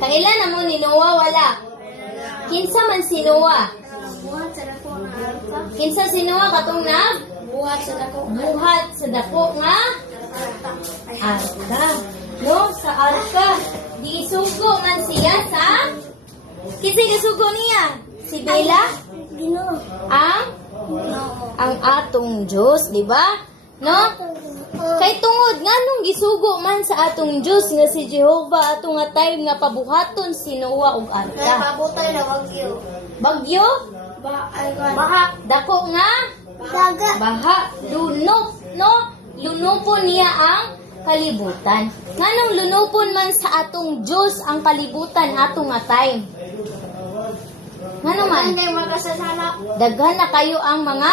Kailan na mo ni Noah wala? Kinsa man si Noah? Buhat sa dako nga arka. Kinsa si Noah katong nag? Buhat sa dako nga Buhat sa dako nga arka. arka. No, sa arka. Di sugo man siya sa... Kinsa gisugo niya? Si Bella? Ginoo. Ang atong Diyos, di ba? No? Kay tungod nga nung gisugo man sa atong Diyos nga si Jehovah atong nga time nga pabuhaton si Noah ug Kaya arka. pabutay na bagyo. Bagyo, Baha. dako nga Daga. baha, lunop, no? Lunupon niya ang kalibutan. Nganong lunupon man sa atong Diyos ang kalibutan atong nga time? Ngano man? Hindi makasasala. Daghan na kayo ang mga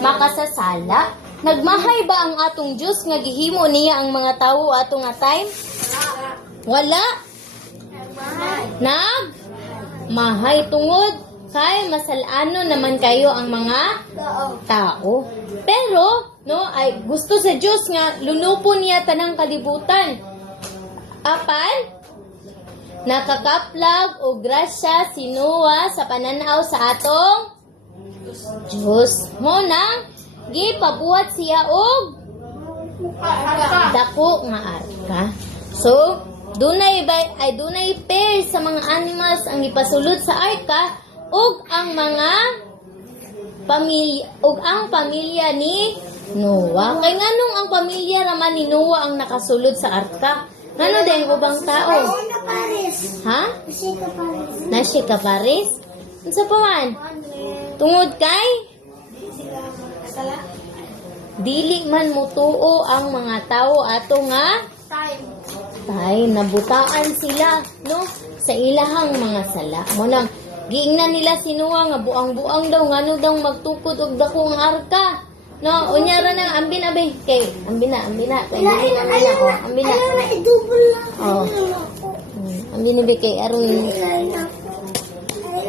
makasasala. Nagmahay ba ang atong Diyos nga gihimo niya ang mga tawo atong nga time? Wala. Mahay tungod kay masalano naman kayo ang mga tao. Pero no ay gusto sa Diyos nga lunupon niya tanang kalibutan. Apan nakakaplag o grasya si Noah sa pananaw sa atong Diyos. Mo nang gipabuhat siya og dako nga arka. So, dunay pair sa mga animals ang ipasulod sa arka ug ang mga pamilya ni Noah. Kay nganong ang pamilya raman ni Noah ang nakasulod sa arka? Ngano din ubang tao? Ha? Nasi ka Paris? Unsa pa man? Tungod kay dili man mutuo ang mga tao ato nga nabutaan sila no sa ilahang mga sala. Mo nang giingnan nila si Noah nga buang-buang daw ngano daw magtukod og dako nga arka. No, unya ra nang ambin abi kay ambina kay ambina. Oh. Ambin abi kay aron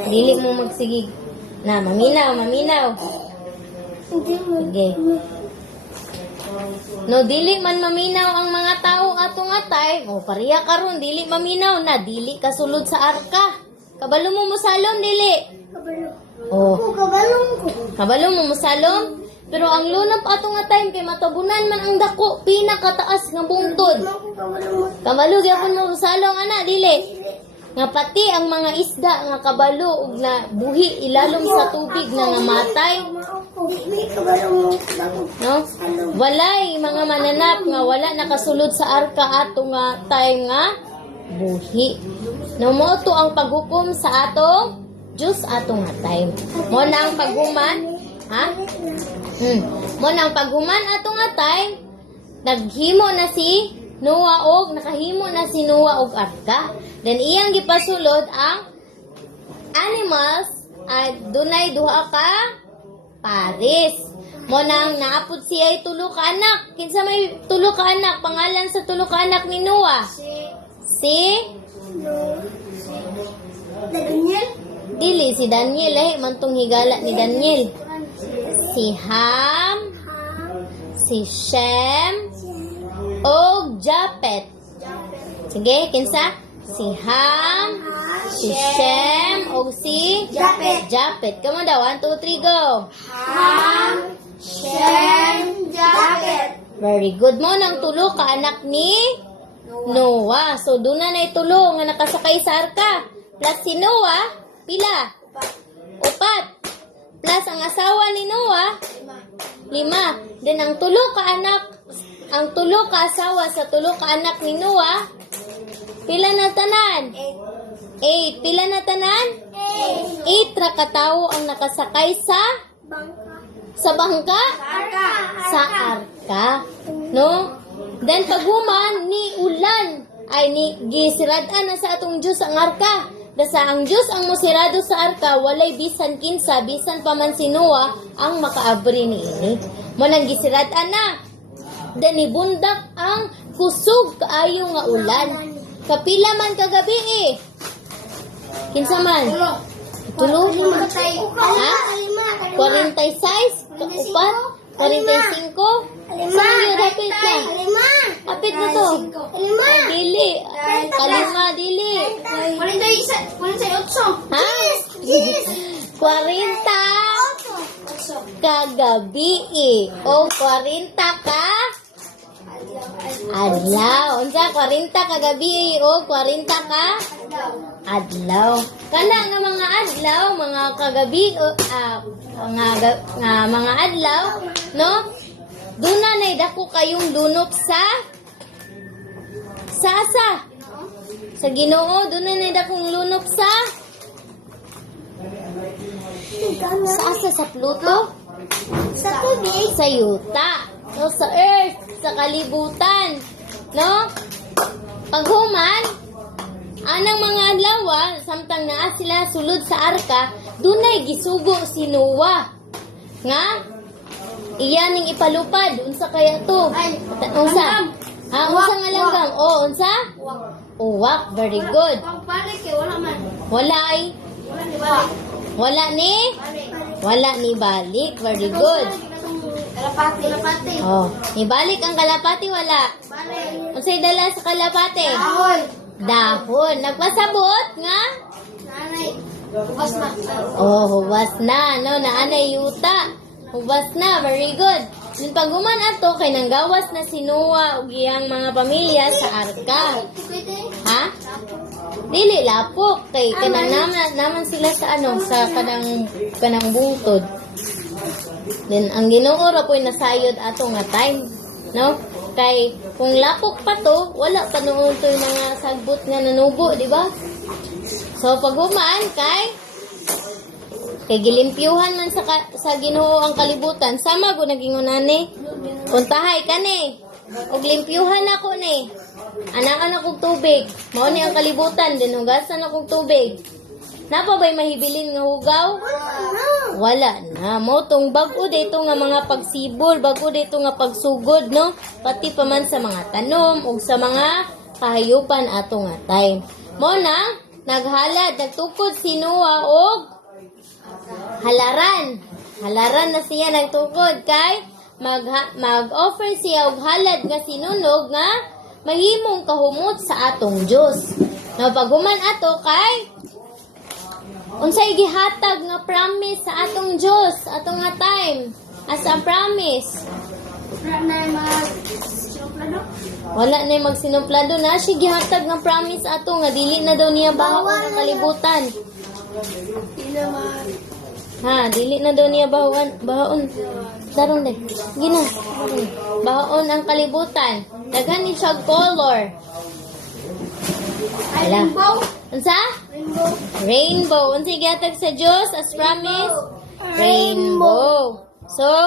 dili mo magsigig na maminaw. Sige. No, dili man maminaw ang mga tao ato nga time. O, pariya karon dili maminaw na. Dili kasulod sa arka. Kabalo mo musalom, dili. Oh. Kabalo mo musalom. Pero ang lunap ato nga time, kay matabunan man ang dako. Pinakataas nga bungtod. Kabalo, gyapon mo musalom, ana, dili. Nga pati ang mga isda nga kabalo ug na buhi ilalom sa tubig na nga matay. No? Walay mga mananap nga wala nakasulod sa arka ato nga time nga buhi. No mo to ang paghukom sa atong Diyos ato nga time. Mo na ang paghuman, ha? Mo na ang paghuman ato nga time, naghimo na si Noah og nakahimo na si Noah og arka. Then iyang gipasulod ang animals ay dunay duha ka pares. Mo nang naapod siya ay tulo ka anak. Kinsa may tulo ka anak? Pangalan sa tulo ka anak ni Noah? Si Daniel. Dili si Daniel ay mantong higala ni Daniel. Si Ham, si Shem, og Japet. Sige, kinsa? Si Ham, si Shem, og si Japet. Come on daw, 1, 2, 3, go. Ham, Shem, Japet. Very good mo nang tulo ka anak ni Noah. So, doon na tulo nga nakasakay sa arka. Plus si Noah, pila? 4. Plus ang asawa ni Noah, 5. Then ang tulo ka anak, ang tulo ka asawa sa tulo ka anak ni Noah, pila na tanan? 8. Pila na tanan? 8 ra ka tawo ang nakasakay sa bangka? Sa arka. No? Then paghuman ni ulan ay ni gisiradan na sa atong Diyos ang arka. Dasa ang Diyos ang musirado sa arka, walay bisan kinsa, bisan pa man si Noah ang makaabri ni ini. Mo nang gisiradan na. Then ibundak ang kusog kaayo nga ulan. Kapila man kagabi eh. Kinsa man? Tulo? Ha? 46? Upat? 45? Saan yun? Hapit na. Hapit na to. Dili. Kalima, dili. 48. Ha? 40 kagabi o 40 ka adlaw. Unsa 40 kagabi o 40 ka adlaw. Kana nga mga adlaw, mga kagabi o mga adlaw, no? Duna nay dako kayong dunop sa asa. Sa Ginoo, duna nay dakong lunop sa asa, sa Pluto, Sa tubig. sa yuta, no, sa earth, sa kalibutan, no? Paghuman, anang mga adlaw, samtang naa sila sulod sa arka, dunay gisugo si Noah. Nga, iyan ning ipalupad, unsa kaya to? Ay, Unsa? Ha, unsa nga langgam? Oh, unsa? Wak. Uwak, very good. Pagbalik eh, wala man. Wala ay, Wala ni balik. wala ni? Balik. Wala ni balik, very good. Kalapati. Oh, ibalik ang kalapati, wala. Balik. Unsay dala sa kalapati? Ahoy. Dahon. Nagpasabot nga? Nanay. Bukas na. Oh, hubas na, no? Naanay yuta. Hubas na, very good. Yung paghuman ato, kay nanggawas na si Noah ug iyang mga pamilya sa arka. Pwede. Ha? Dili lapok kay kanang naman sila sa sa kanang bungtod. Then ang Ginoo ra po'y nasayod ato nga time, no? Kay kung lapok pa to, wala pa noon to yung mga sagbot nga nanubo, di ba? So paghuman kay gilimpyuhan man sa Ginoo ang kalibutan, sama go nagingon ni. Puntahay kani. Og limpyuhan ako ni. Anak kog tubig. Mao ni ang kalibutan, din hugasan akong tubig. Napa ba'y mahibilin nga hugaw? Wala na. Mo tong bag-o dito nga mga pagsibol, bag-o dito nga pagsugod, no? Pati pa man sa mga tanom ug sa mga kahayupan ato nga time. Mo na naghalad, nagtukod si Noah og halaran. Halaran na siya nagtukod kay mag-offer siya og halad nga sinunog nga mahimong kahumot sa atong Dios. No, paghuman ato kay unsay gihatag nga promise sa atong Dios, atong nga time as a promise. Wala na yung mga sinuplado. Wala na yung magsinumplado na siya gihatag nga promise ato nga dili na daw niya bahon ang kalibutan. Hindi na mga... Ha, dili na daw niya bahaon. Darong din. Gina. Bahaon ang kalibutan. Daghan ni siya color. Ay, Wala. rainbow. Unsa? Rainbow. Rainbow. Unsay gihatag sa Dios as promise? Rainbow. So,